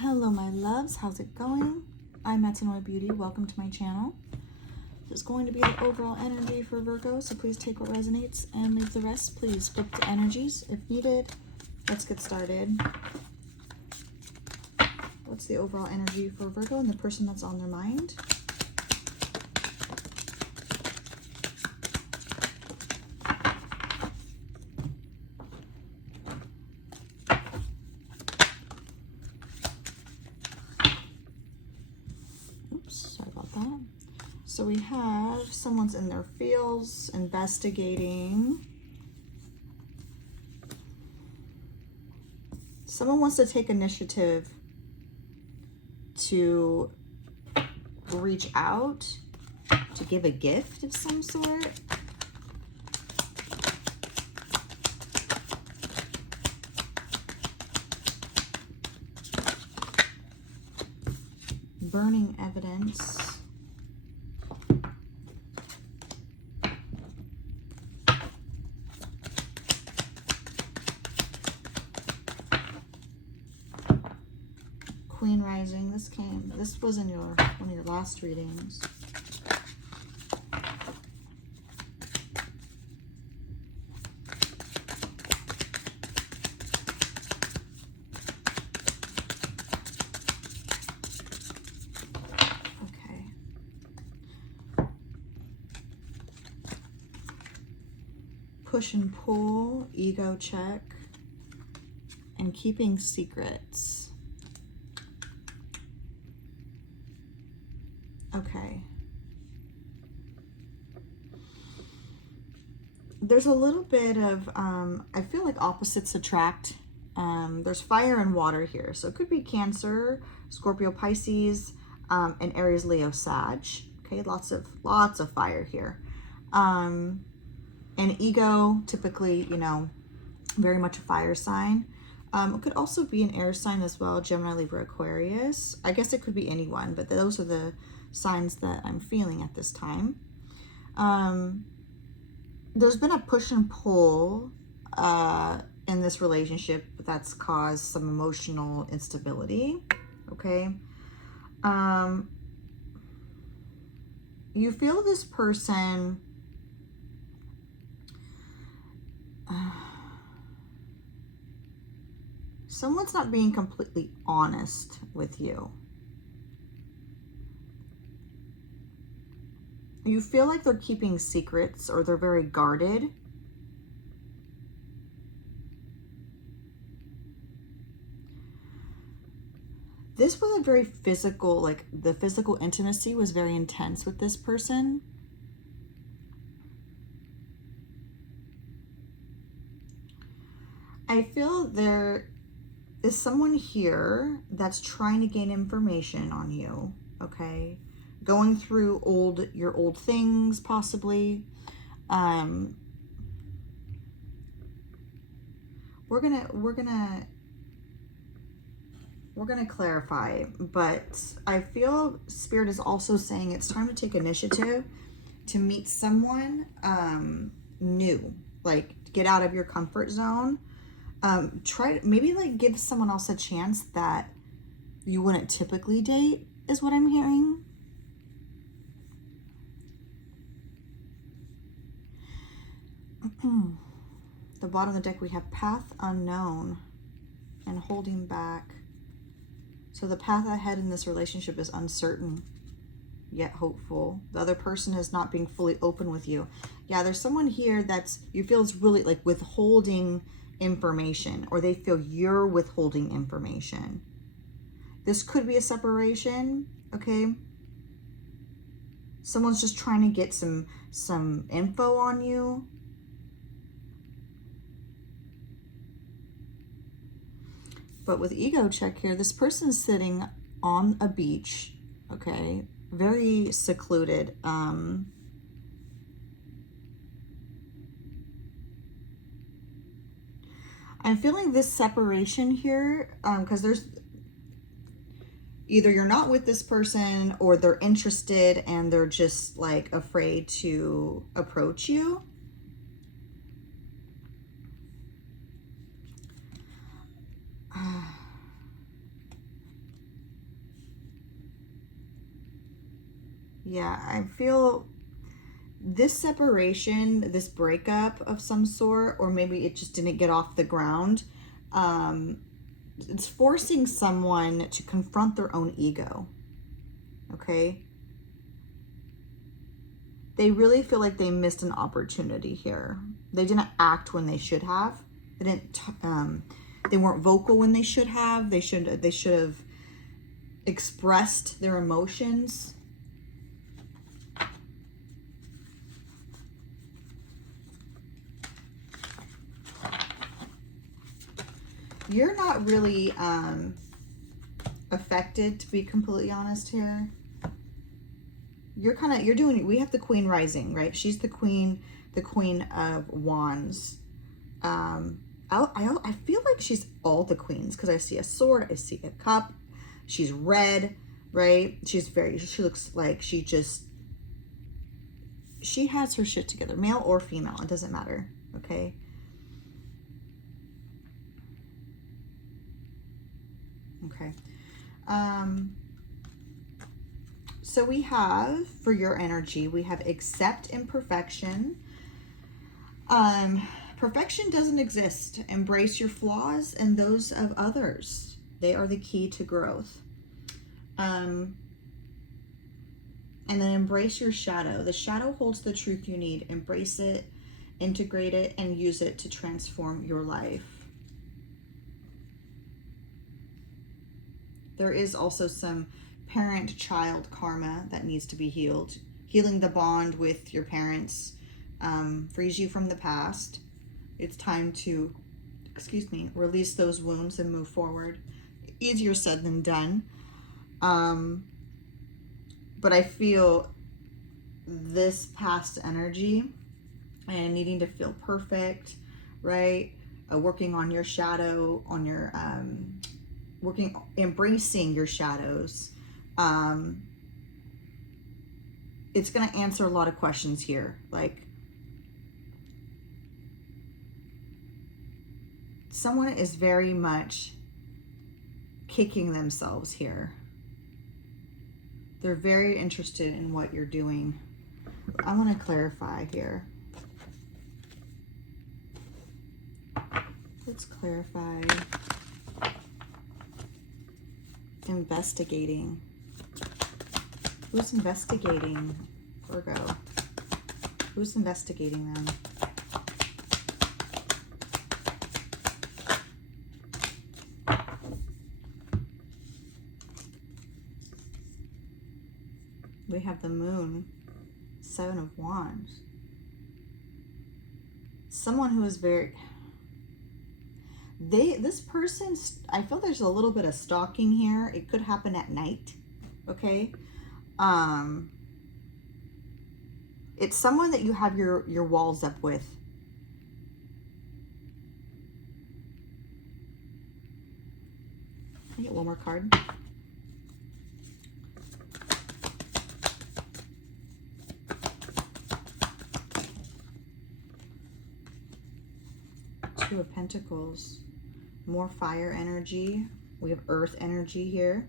Hello my loves, how's it going? I'm Matanoy Beauty, welcome to my channel. This is going to be the overall energy for Virgo, so please take what resonates and leave the rest. Please flip the energies if needed. Let's get started. What's the overall energy for Virgo and the person that's on their mind? Sorry about that. So we have someone's in their feels, investigating. Someone wants to take initiative to reach out, to give a gift of some sort. Burning evidence. Queen rising. This was in one of your last readings. Push and pull, ego check, and keeping secrets. Okay. There's a little bit of, I feel like opposites attract. There's fire and water here. So it could be Cancer, Scorpio, Pisces, and Aries, Leo, Sag. Okay, lots of fire here. And ego, typically, you know, very much a fire sign. It could also be an air sign as well, Gemini, Libra, Aquarius. I guess it could be anyone, but those are the signs that I'm feeling at this time. There's been a push and pull in this relationship that's caused some emotional instability, okay? You feel this person... someone's not being completely honest with you. You feel like they're keeping secrets or they're very guarded. This was a very physical, like the physical intimacy was very intense with this person. I feel there is someone here that's trying to gain information on you, okay? Going through your old things, possibly. We're gonna clarify, but I feel Spirit is also saying it's time to take initiative to meet someone new, like get out of your comfort zone. Maybe like give someone else a chance that you wouldn't typically date, is what I'm hearing. The bottom of the deck, we have path unknown and holding back. So the path ahead in this relationship is uncertain, yet hopeful. The other person is not being fully open with you. Yeah, there's someone here that's, you feel is really like withholding information, or they feel you're withholding information. This could be a separation, okay? Someone's just trying to get some info on you. But with ego check here, this person's sitting on a beach, okay? Very secluded. I'm feeling this separation here because there's either you're not with this person or they're interested and they're just like afraid to approach you. Yeah, I feel this separation, this breakup of some sort, or maybe it just didn't get off the ground. It's forcing someone to confront their own ego. Okay? They really feel like they missed an opportunity here. They didn't act when they should have. They didn't. They weren't vocal when they should have. They should have expressed their emotions. You're not really affected, to be completely honest here. You're doing, we have the Queen rising, right? She's the Queen of Wands. I feel like she's all the queens because I see a sword, I see a cup. She's red, right? She looks like she has her shit together, male or female, it doesn't matter, okay? Okay. So we have, for your energy, we have accept imperfection. Perfection doesn't exist. Embrace your flaws and those of others. They are the key to growth. And then embrace your shadow. The shadow holds the truth you need. Embrace it, integrate it, and use it to transform your life. There is also some parent-child karma that needs to be healed. Healing the bond with your parents frees you from the past. It's time to, release those wounds and move forward. Easier said than done. But I feel this past energy and needing to feel perfect, right? Working on your shadow, on your, embracing your shadows. It's going to answer a lot of questions here. Like, someone is very much kicking themselves here. They're very interested in what you're doing. I want to clarify here. Let's clarify. Investigating. Who's investigating Virgo? Who's investigating them? We have the Moon, Seven of Wands. Someone who is very... This person, I feel there's a little bit of stalking here. It could happen at night, okay? It's someone that you have your walls up with. Can I get one more card? Two of Pentacles. More fire energy. We have earth energy here.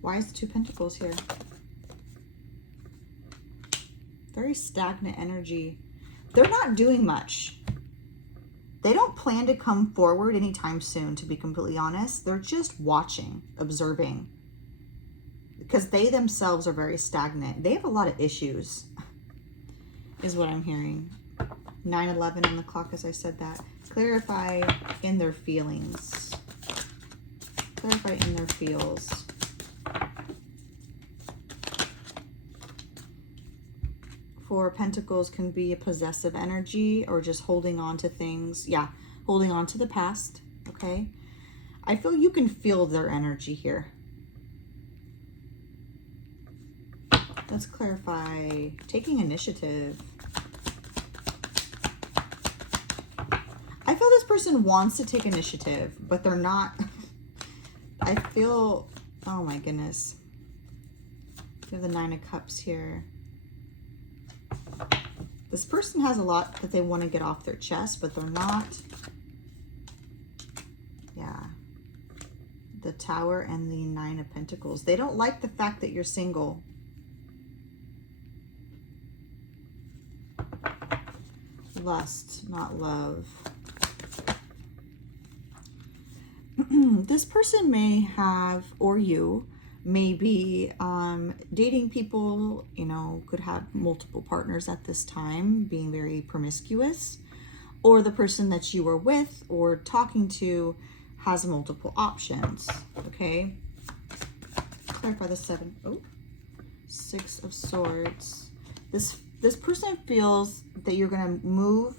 Why is the Two of Pentacles here? Very stagnant energy. They're not doing much. They don't plan to come forward anytime soon, to be completely honest. They're just watching, observing. Because they themselves are very stagnant. They have a lot of issues, is what I'm hearing. 9/11 on the clock as I said that. Clarify in their feelings. Clarify in their feels. Four of Pentacles can be a possessive energy or just holding on to things. Yeah, holding on to the past, okay? I feel you can feel their energy here. Let's clarify. Taking initiative. I feel this person wants to take initiative, but they're not. I feel, oh my goodness. We have the Nine of Cups here. This person has a lot that they want to get off their chest, but they're not. Yeah. the Tower and the Nine of Pentacles. They don't like the fact that you're single. Lust, not love. This person may have, or you may be dating people, you know, could have multiple partners at this time, being very promiscuous, or the person that you are with or talking to has multiple options, okay? Clarify the Six of Swords. This person feels that you're going to move,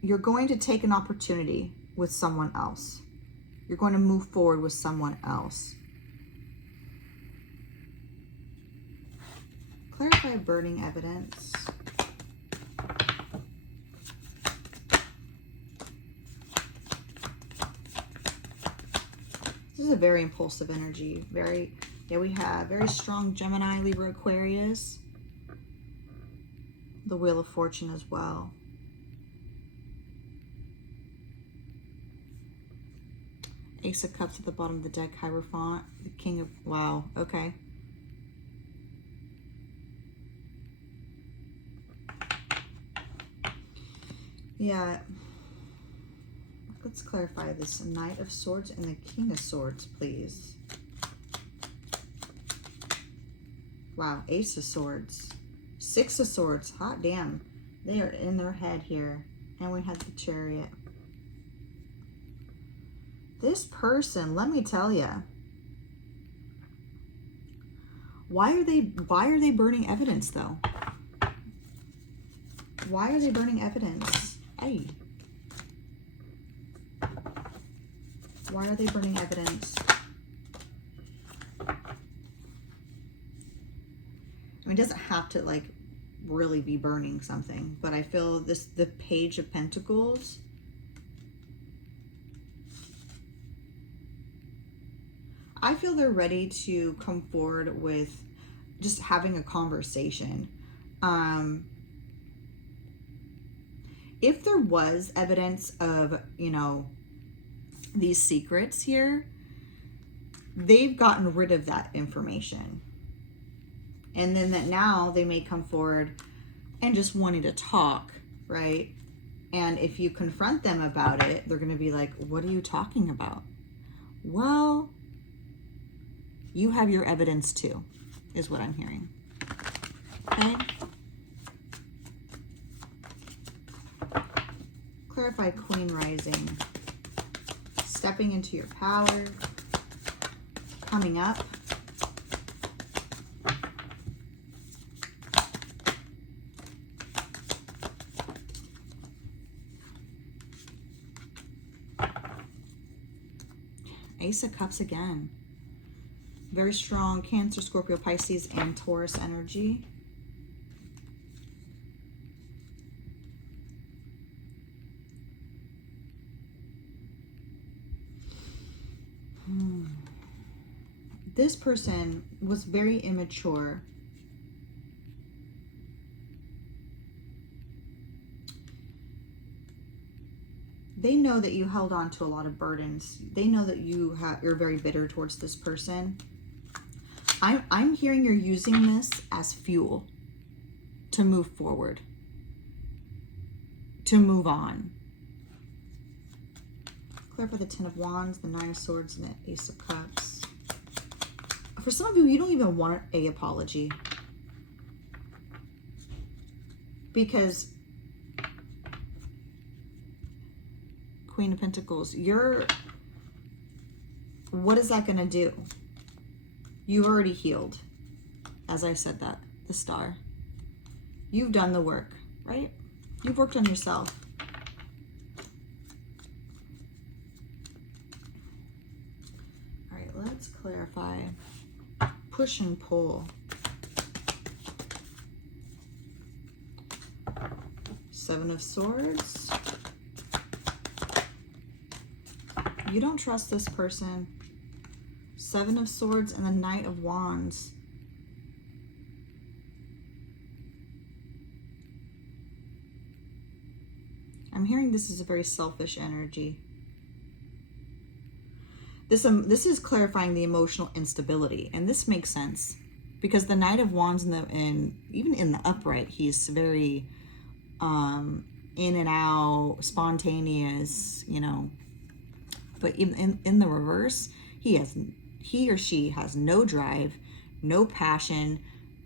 you're going to take an opportunity with someone else. You're going to move forward with someone else. Clarify burning evidence. This is a very impulsive energy. We have very strong Gemini, Libra, Aquarius. The Wheel of Fortune as well. Ace of Cups at the bottom of the deck, Hierophant. The King of... Wow, okay. Yeah. Let's clarify this. Knight of Swords and the King of Swords, please. Wow, Ace of Swords. Six of Swords. Hot damn. They are in their head here. And we have the Chariot. This person, let me tell you. Why are they burning evidence though? Why are they burning evidence? Hey. Why are they burning evidence? I mean, it doesn't have to like really be burning something, but I feel the Page of Pentacles. I feel they're ready to come forward with just having a conversation. If there was evidence of, you know, these secrets here, they've gotten rid of that information. And then that now they may come forward and just wanting to talk, right? And if you confront them about it, they're going to be like, what are you talking about? Well, you have your evidence too, is what I'm hearing. Okay? Clarify Queen Rising. Stepping into your power. Coming up. Ace of Cups again. Very strong Cancer, Scorpio, Pisces, and Taurus energy. This person was very immature. They know that you held on to a lot of burdens. They know that you're very bitter towards this person. I'm hearing you're using this as fuel to move forward, to move on. Clarify the Ten of Wands, the Nine of Swords, and the Ace of Cups. For some of you, you don't even want an apology. Because Queen of Pentacles, what is that going to do? You've already healed. As I said that, the Star. You've done the work, right? You've worked on yourself. All right, let's clarify. Push and pull. Seven of Swords. You don't trust this person. Seven of Swords and the Knight of Wands. I'm hearing this is a very selfish energy. This is clarifying the emotional instability, and this makes sense because the Knight of Wands in even in the upright, he's very in and out, spontaneous, you know. But in the reverse, he or she has no drive, no passion,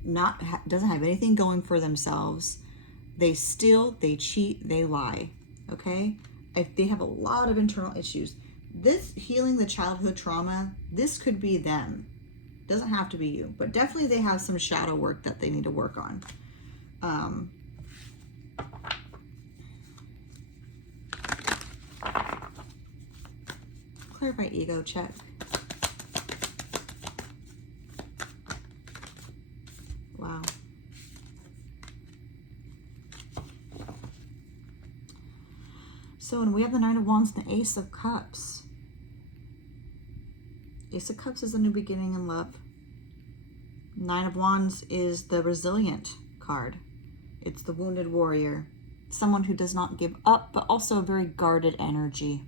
doesn't have anything going for themselves. They steal, they cheat, they lie. Okay, if they have a lot of internal issues. This healing the childhood trauma, this could be them. Doesn't have to be you, but definitely they have some shadow work that they need to work on. Clarify ego check. Wow. So, and we have the Knight of Wands and the Ace of Cups. Ace of Cups is a new beginning in love. Nine of Wands is the resilient card. It's the wounded warrior. Someone who does not give up, but also a very guarded energy.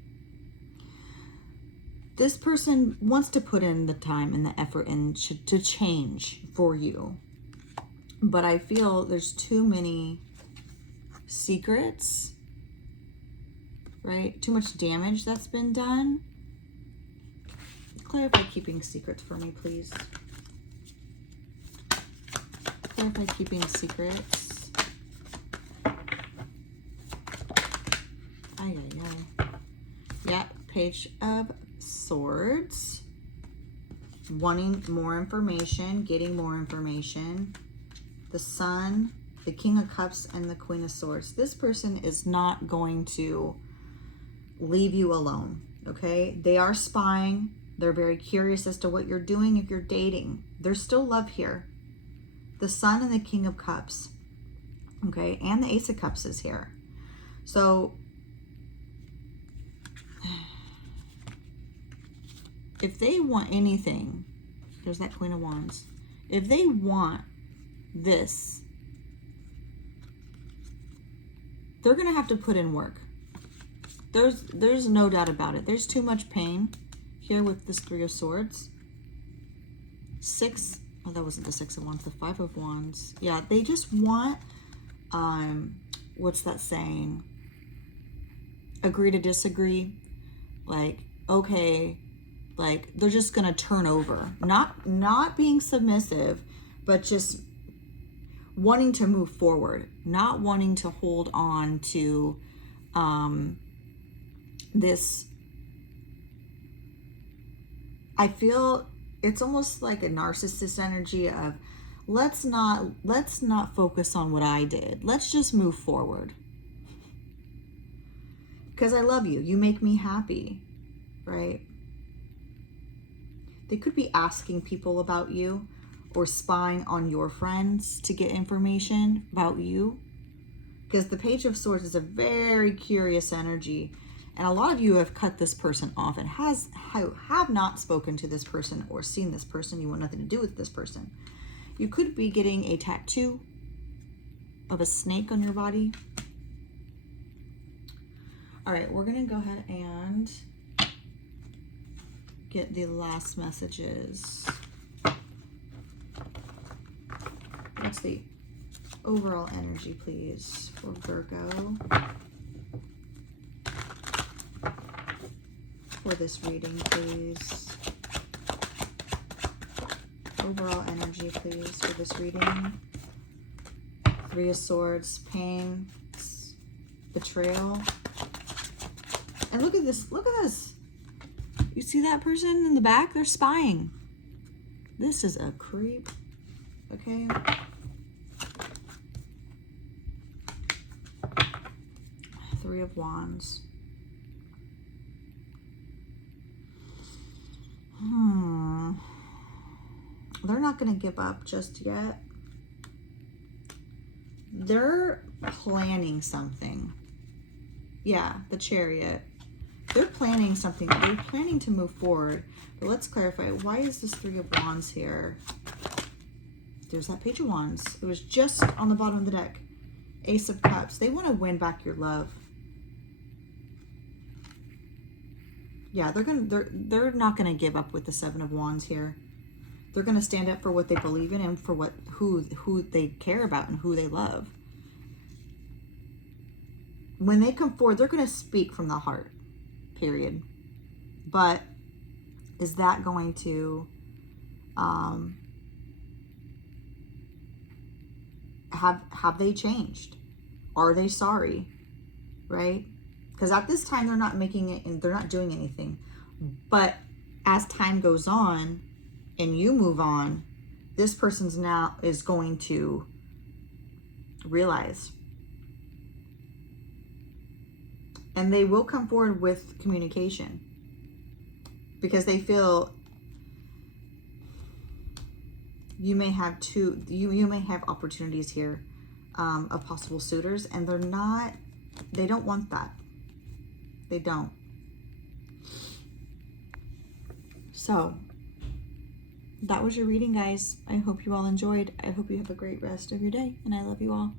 This person wants to put in the time and the effort and to change for you. But I feel there's too many secrets, right? Too much damage that's been done. Clarify keeping secrets for me, please. Clarify keeping secrets. Ay, ay, ay. Yeah, Page of Swords. Wanting more information, getting more information. The Sun, the King of Cups, and the Queen of Swords. This person is not going to leave you alone, okay? They are spying. They're very curious as to what you're doing if you're dating. There's still love here. The Sun and the King of Cups, okay? And the Ace of Cups is here. So, if they want anything, there's that Queen of Wands. If they want this, they're going to have to put in work. There's no doubt about it. There's too much pain here with this Three of Swords. Oh, that wasn't the Six of Wands, the Five of Wands. Yeah, they just want, what's that saying? Agree to disagree. Like, okay, like they're just gonna turn over. Not being submissive, but just wanting to move forward. Not wanting to hold on to this. I feel it's almost like a narcissist energy of let's not focus on what I did. Let's just move forward. Because I love you. You make me happy, right? They could be asking people about you or spying on your friends to get information about you. Because the Page of Swords is a very curious energy. And a lot of you have cut this person off and have not spoken to this person or seen this person. You want nothing to do with this person. You could be getting a tattoo of a snake on your body. All right, we're going to go ahead and get the last messages. What's the overall energy, please, for Virgo? For this reading, please. Overall energy, please, for this reading. Three of Swords, pain, betrayal. And look at this. Look at this. You see that person in the back? They're spying. This is a creep. Okay. Three of Wands. They're not going to give up just yet. They're planning something. Yeah, the Chariot. They're planning something. They're planning to move forward. But let's clarify. Why is this Three of Wands here? There's that Page of Wands. It was just on the bottom of the deck. Ace of Cups. They want to win back your love. Yeah, they're not gonna give up with the Seven of Wands here. They're gonna stand up for what they believe in and for who they care about and who they love. When they come forward, they're gonna speak from the heart, period. But is that going to have they changed? Are they sorry? Right? Because at this time they're not making it and they're not doing anything. But as time goes on and you move on, this person's now is going to realize. And they will come forward with communication because they feel you may have you may have opportunities here of possible suitors, and they don't want that. They don't. So that was your reading, guys. I hope you all enjoyed. I hope you have a great rest of your day, and I love you all.